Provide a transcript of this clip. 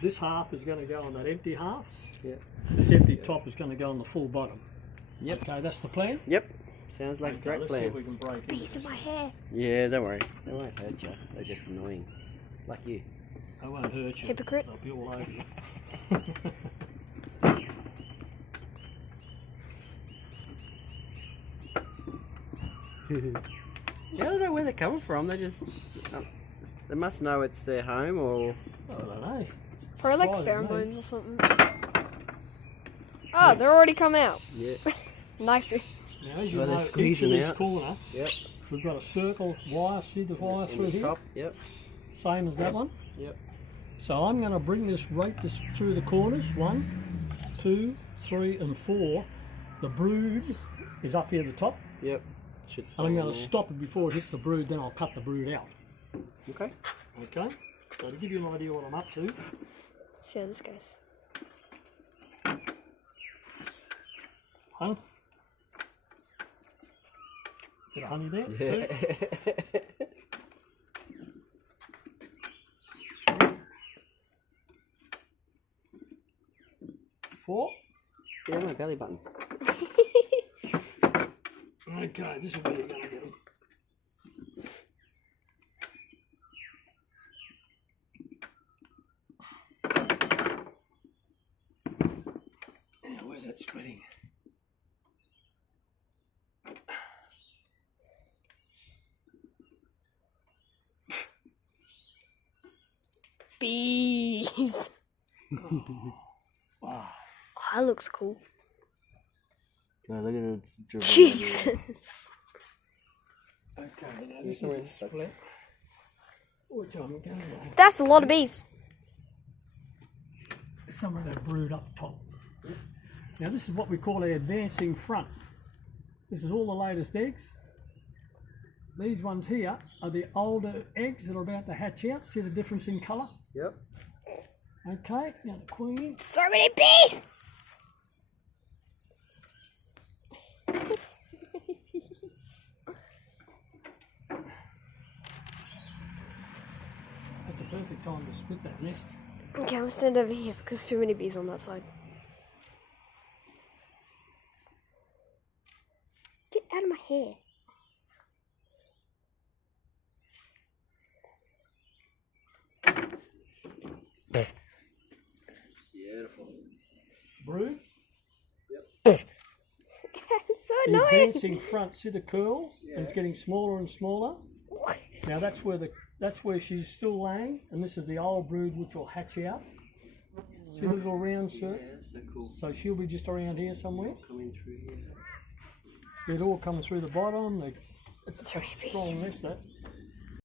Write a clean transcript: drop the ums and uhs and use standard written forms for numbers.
this half is going to go on that empty half. Yep. This empty top is going to go on the full bottom. Yep. Okay, that's the plan? Yep. Sounds like a Okay, great let's plan. see if we can break Bees in my hair. Yeah, don't worry. They won't hurt you. They're just annoying. Like you. I won't hurt you. Hypocrite. They'll be all over you. Yeah, I don't know where they're coming from. They just... they must know it's their home, or... I don't know. Probably like Surprising me. pheromones or something. Oh, they're already coming out. Yeah. Nice. Now, as you Well, they're know, each of squeezing this out. corner, Yep. we've got a circle wire, see the wire In through the here? top. Yep. Same as that one. Yep. So I'm going to bring this rake this through the corners. 1, 2, 3 and 4. The brood is up here at the top. Yep. Should And I'm going stay to in stop it before it hits the brood, then I'll cut the brood out. there. Okay. Okay? So to give you an idea what I'm up to, See how this goes. honey. Bit of honey there. Yeah. 2, 4. Yeah, my belly button. Okay, this is where you're going to get them. Now, where's that spreading? Bees. Wow. Oh, that looks cool. No, look at it. Jesus. Okay, now this is the split. Which I'm going to That's a lot of bees. some of that brood up top. Now this is what we call the advancing front. This is all the latest eggs. These ones here are the older eggs that are about to hatch out. See the difference in colour? Yep. Okay, now the queen. So many bees. That's a perfect time to split that nest. Okay, I'm stand over here because too many bees on that side. Get out of my hair. Beautiful. Brood. It's so The annoying. advancing front, see the curl? And it's getting smaller and smaller. Now that's where she's still laying, and this is the old brood which will hatch out. See the little round circle? Yeah, so cool. So she'll be just around here somewhere. Coming through here. It all comes through the bottom. It's a Sorry, strong bees. nest, that.